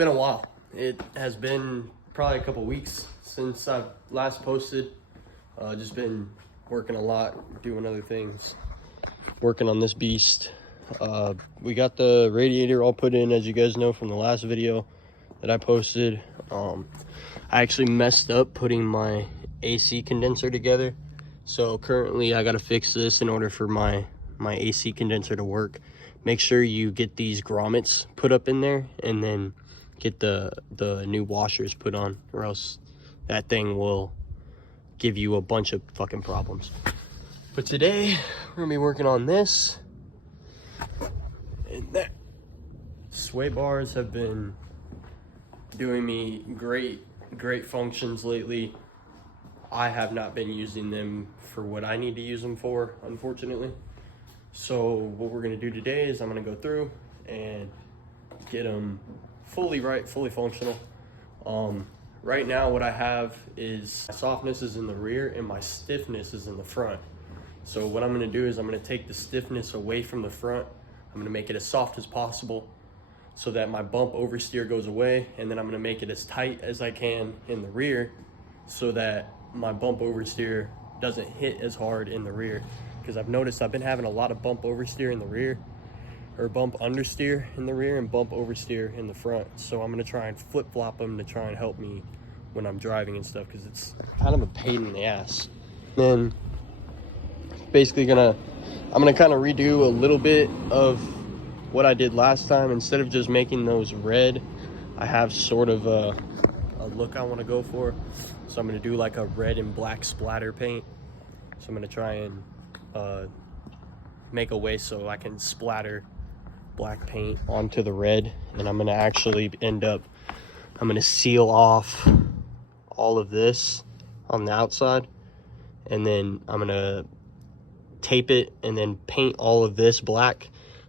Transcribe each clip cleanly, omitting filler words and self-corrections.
been a while. It has been probably a couple weeks since I've last posted. Just been working a lot, doing other things, working on this beast. We got the radiator all put in, as you guys know from the last video that I posted. I actually messed up putting my AC condenser together. So currently I gotta fix this in order for my AC condenser to work. Make sure you get these grommets put up in there and then get the new washers put on, or else that thing will give you a bunch of fucking problems. But today we're gonna be working on this and that. Sway bars have been doing me great functions lately. I have not been using them for what I need to use them for, unfortunately. So what we're gonna do today is I'm gonna go through and get them fully functional. Right now what I have is my softness is in the rear and my stiffness is in the front. So what I'm gonna do is I'm gonna take the stiffness away from the front. I'm gonna make it as soft as possible so that my bump oversteer goes away, and then I'm gonna make it as tight as I can in the rear so that my bump oversteer doesn't hit as hard in the rear. Because I've noticed I've been having a lot of bump oversteer in the rear, or bump understeer in the rear and bump oversteer in the front. So I'm gonna try and flip-flop them to try and help me when I'm driving and stuff, because it's kind of a pain in the ass. Then basically I'm gonna kind of redo a little bit of what I did last time. Instead of just making those red, I have sort of a look I want to go for. So I'm gonna do like a red and black splatter paint. So I'm gonna try and make a way so I can splatter black paint onto the red, and I'm gonna actually I'm gonna seal off all of this on the outside, and then I'm gonna tape it and then paint all of this black,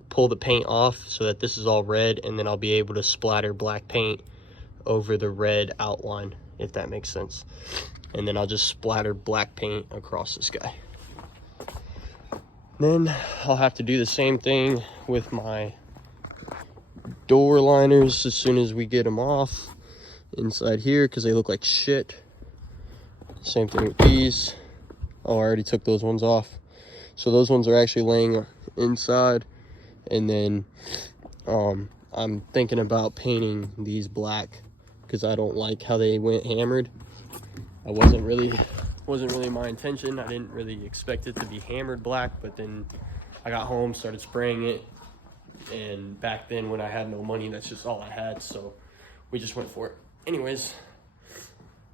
pull the paint off so that this is all red, and then I'll be able to splatter black paint over the red outline, if that makes sense. And then I'll just splatter black paint across the sky. Then I'll have to do the same thing with my door liners as soon as we get them off inside here, because they look like shit. Same thing with these. Oh, I already took those ones off. So those ones are actually laying inside. And then I'm thinking about painting these black because I don't like how they went hammered. I wasn't really my intention. I didn't really expect it to be hammered black, but then I got home, started spraying it, and back then when I had no money, that's just all I had, so we just went for it. Anyways,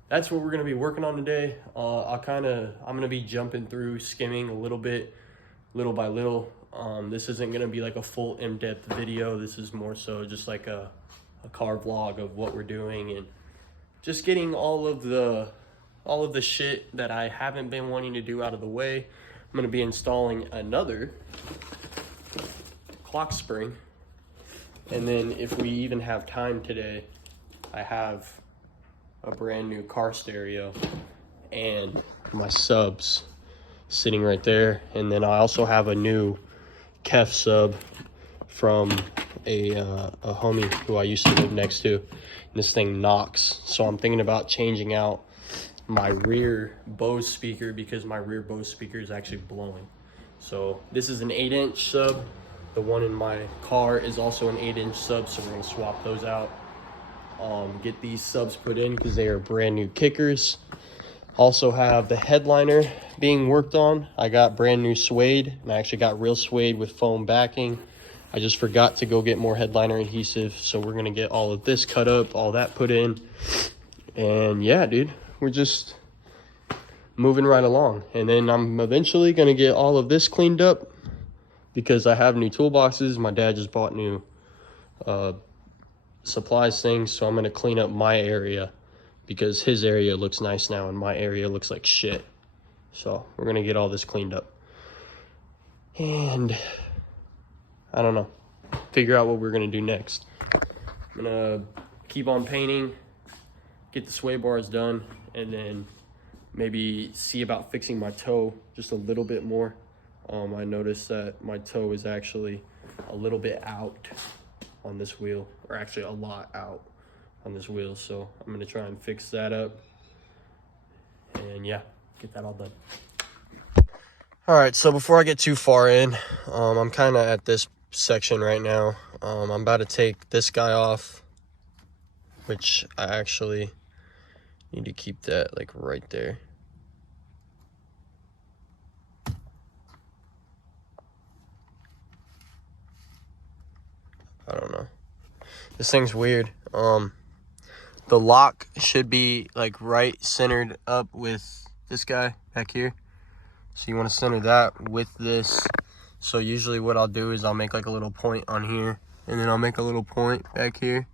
that's what we're gonna be working on today. I'm gonna be jumping through, skimming a little bit, little by little. This isn't gonna be like a full in-depth video. This is more so just like a car vlog of what we're doing and just getting all of the shit that I haven't been wanting to do out of the way. I'm gonna be installing another clock spring, and then if we even have time today, I have a brand new car stereo and my subs sitting right there, and then I also have a new KEF sub from a homie who I used to live next to, and this thing knocks. So I'm thinking about changing out my rear Bose speaker because my rear Bose speaker is actually blowing. So this is an 8-inch sub. The one in my car is also an 8-inch sub, so we're gonna swap those out. Get these subs put in because they are brand new kickers. Also have the headliner being worked on. I got brand new suede, and I actually got real suede with foam backing. I just forgot to go get more headliner adhesive, so we're gonna get all of this cut up, all that put in. And yeah, dude, we're just moving right along. And then I'm eventually gonna get all of this cleaned up because I have new toolboxes. My dad just bought new supplies things, so I'm gonna clean up my area because his area looks nice now and my area looks like shit. So we're gonna get all this cleaned up and I don't know, figure out what we're gonna do next. I'm gonna keep on painting, get the sway bars done, and then maybe see about fixing my toe just a little bit more. I noticed that my toe is actually a little bit out on this wheel, or actually a lot out. on this wheel. So I'm gonna try and fix that up, and yeah, get that all done. All right, so before I get too far in, I'm kind of at this section right now. I'm about to take this guy off, which I actually need to keep that like right there. I don't know. This thing's weird. The lock should be like right centered up with this guy back here. So you want to center that with this. So usually what I'll do is I'll make like a little point on here, and then I'll make a little point back here,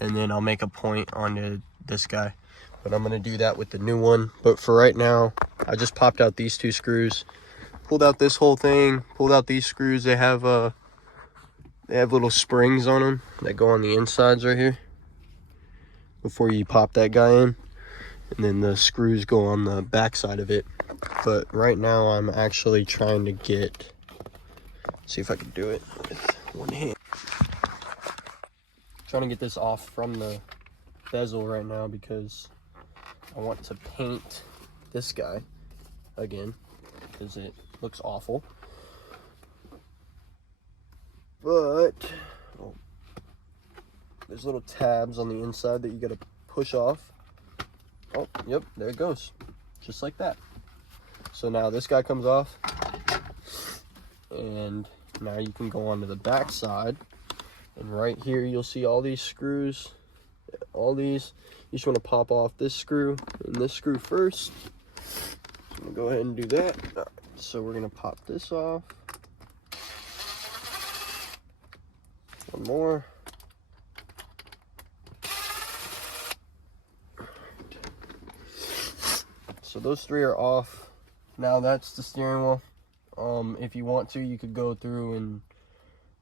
and then I'll make a point on this guy. But I'm gonna do that with the new one. But for right now, I just popped out these 2 screws, pulled out this whole thing, pulled out these screws. They have little springs on them that go on the insides right here before you pop that guy in, and then the screws go on the back side of it. But right now I'm actually trying to see if I can do it with one hand. Trying to get this off from the bezel right now because I want to paint this guy again because it looks awful. But there's little tabs on the inside that you gotta push off. Oh, yep, there it goes. Just like that. So now this guy comes off, and now you can go onto the back side, and right here you'll see all these screws, all these. You just want to pop off this screw and this screw first. I'm gonna go ahead and do that. All right, so we're gonna pop this off. One more. So those 3 are off. Now that's the steering wheel. If you want to, you could go through and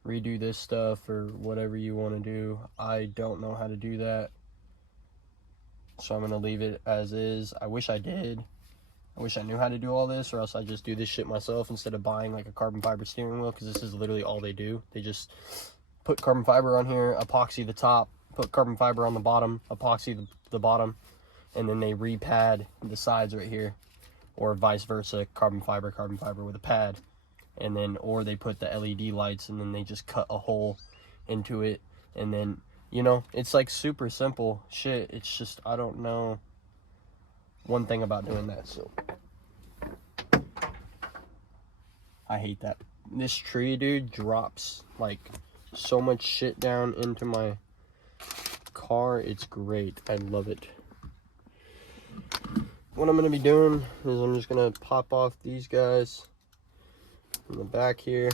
redo this stuff or whatever you want to do. I don't know how to do that, so I'm gonna leave it as is. I wish I did. I wish I knew how to do all this, or else I just do this shit myself instead of buying like a carbon fiber steering wheel, because this is literally all they do. They just put carbon fiber on here, epoxy the top, put carbon fiber on the bottom, epoxy the bottom, and then they repad the sides right here, or vice versa, carbon fiber with a pad, and then, or they put the LED lights and then they just cut a hole into it, and then, you know, it's like super simple shit. It's just, I don't know one thing about doing that, so I hate that. This tree, dude, drops like so much shit down into my car. It's great. I love it. What I'm going to be doing is I'm just going to pop off these guys in the back here.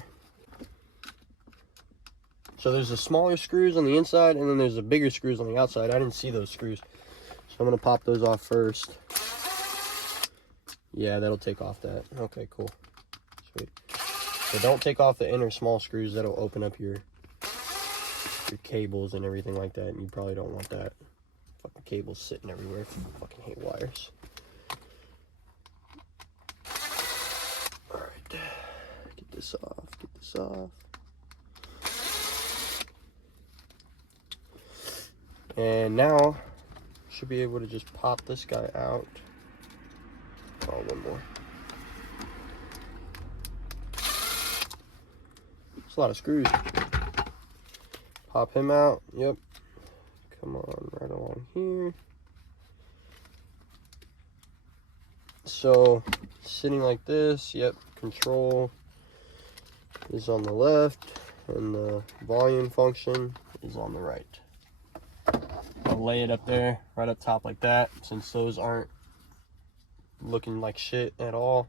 So there's the smaller screws on the inside, and then there's the bigger screws on the outside. I didn't see those screws, so I'm going to pop those off first. Yeah, that'll take off that. Okay, cool. Sweet. So don't take off the inner small screws. That'll open up your cables and everything like that, and you probably don't want that. Fucking cables sitting everywhere. I fucking hate wires. Alright. Get this off. Get this off. And now, should be able to just pop this guy out. Oh, one more. It's a lot of screws. Pop him out. Yep. Come on, right along here. So, sitting like this, yep, control is on the left, and the volume function is on the right. I'll lay it up there, right up top like that, since those aren't looking like shit at all.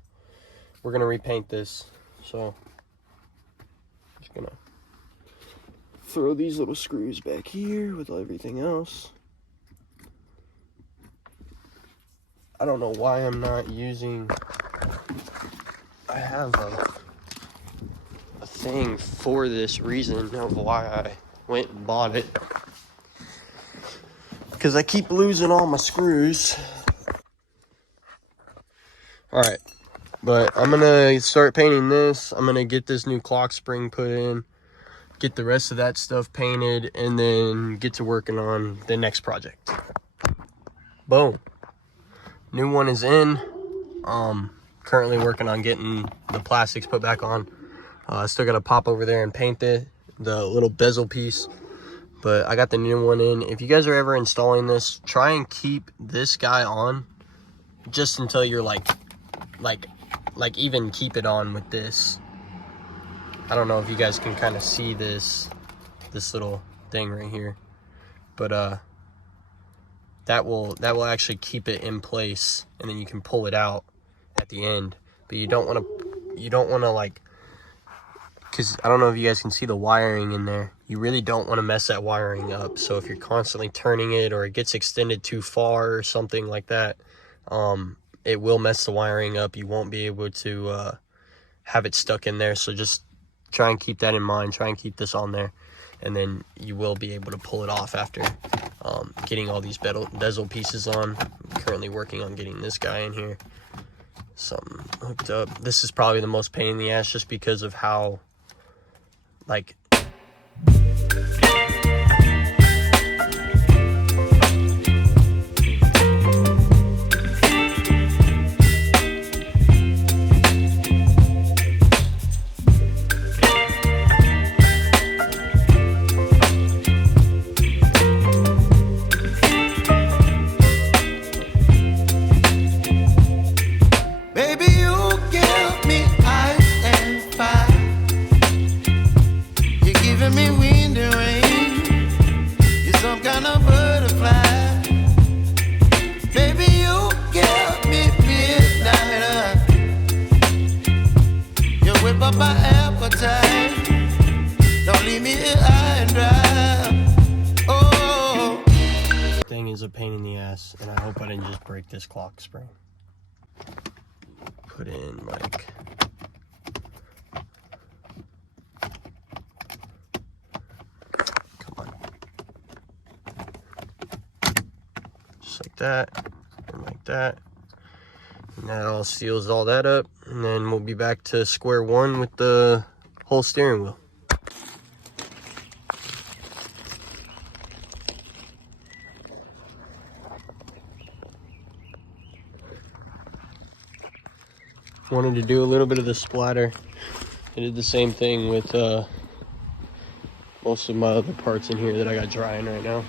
We're gonna repaint this, so just gonna throw these little screws back here with everything else. I don't know why I'm not using, I have a thing for this reason of why I went and bought it, because I keep losing all my screws. Alright, but I'm gonna start painting this. I'm gonna get this new clock spring put in, get the rest of that stuff painted, and then get to working on the next project. Boom. New one is in. Currently working on getting the plastics put back on. Still gotta pop over there and paint the little bezel piece. But I got the new one in. If you guys are ever installing this, try and keep this guy on just until you're like even keep it on with this. I don't know if you guys can kind of see this little thing right here, but that will actually keep it in place, and then you can pull it out at the end. But you don't want to like, because I don't know if you guys can see the wiring in there. You really don't want to mess that wiring up. So if you're constantly turning it, or it gets extended too far or something like that, it will mess the wiring up. You won't be able to have it stuck in there. So just try and keep that in mind. Try and keep this on there, and then you will be able to pull it off after getting all these bezel pieces on. I'm currently working on getting this guy in here, something hooked up. This is probably the most pain in the ass, just because of how, like, a pain in the ass, and I hope I didn't just break this clock spring. Put in like, come on, just like that, and like that, and that all seals all that up, and then we'll be back to square one with the whole steering wheel. Wanted to do a little bit of the splatter. I did the same thing with most of my other parts in here that I got drying right now.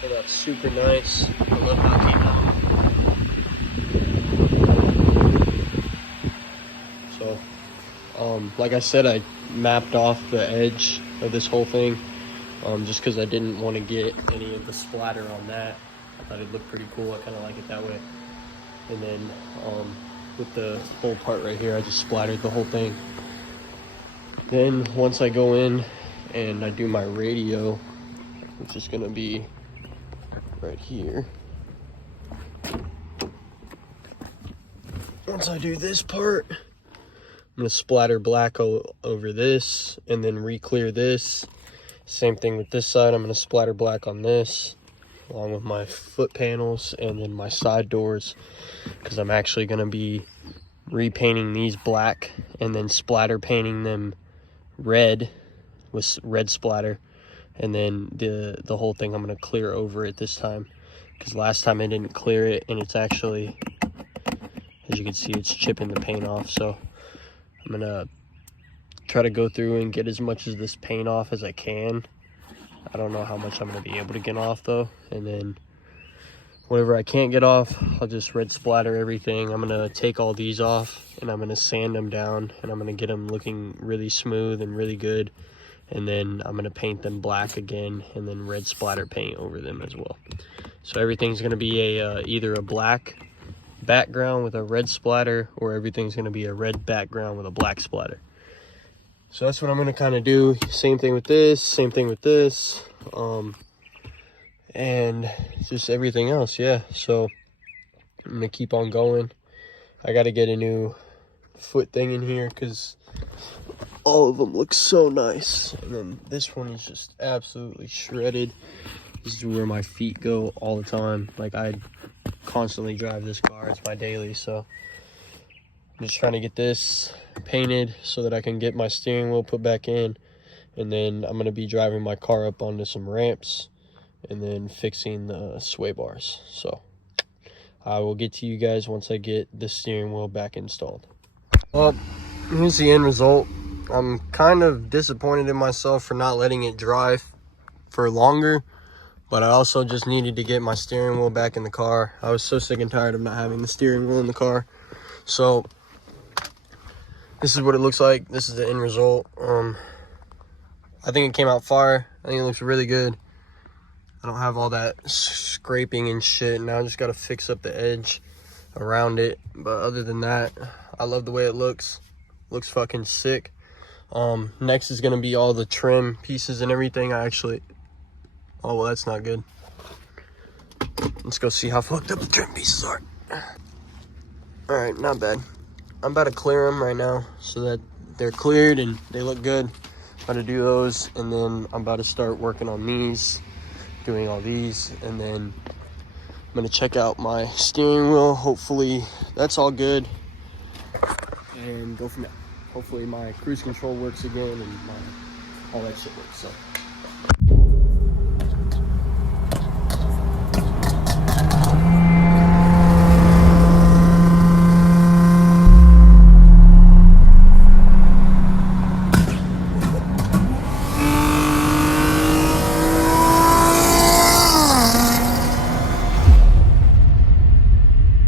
So that's super nice. I love how it came out. So, like I said, I mapped off the edge of this whole thing. Just because I didn't want to get any of the splatter on that. I thought it looked pretty cool. I kind of like it that way. And then with the whole part right here, I just splattered the whole thing. Then once I go in and I do my radio, which is going to be right here. Once I do this part, I'm going to splatter black over this, and then re-clear this. Same thing with this side. I'm going to splatter black on this, along with my foot panels and then my side doors, because I'm actually going to be repainting these black and then splatter painting them red with red splatter, and then the whole thing I'm going to clear over it this time, because last time I didn't clear it, and it's actually, as you can see, it's chipping the paint off. So I'm going to try to go through and get as much of this paint off as I can. I don't know how much I'm going to be able to get off though. And then whatever I can't get off, I'll just red splatter everything. I'm going to take all these off, and I'm going to sand them down, and I'm going to get them looking really smooth and really good. And then I'm going to paint them black again, and then red splatter paint over them as well. So everything's going to be either a black background with a red splatter, or everything's going to be a red background with a black splatter. So that's what I'm going to kind of do. Same thing with this, same thing with this, and just everything else, yeah. So I'm going to keep on going. I got to get a new foot thing in here, because all of them look so nice. And then this one is just absolutely shredded. This is where my feet go all the time. Like, I constantly drive this car. It's my daily, so I'm just trying to get this painted so that I can get my steering wheel put back in, and then I'm gonna be driving my car up onto some ramps and then fixing the sway bars. So I will get to you guys once I get the steering wheel back installed. Well, here's the end result. I'm kind of disappointed in myself for not letting it dry for longer, but I also just needed to get my steering wheel back in the car. I was so sick and tired of not having the steering wheel in the car. So this is what it looks like. This is the end result. I think it came out fire. I think it looks really good. I don't have all that scraping and shit. Now I just got to fix up the edge around it. But other than that, I love the way it looks. Looks fucking sick. Next is gonna be all the trim pieces and everything. Oh well, that's not good. Let's go see how fucked up the trim pieces are. All right, not bad. I'm about to clear them right now so that they're cleared and they look good. About to do those, and then I'm about to start working on these, doing all these, and then I'm gonna check out my steering wheel. Hopefully that's all good, and go from there. Hopefully my cruise control works again and all that shit works. So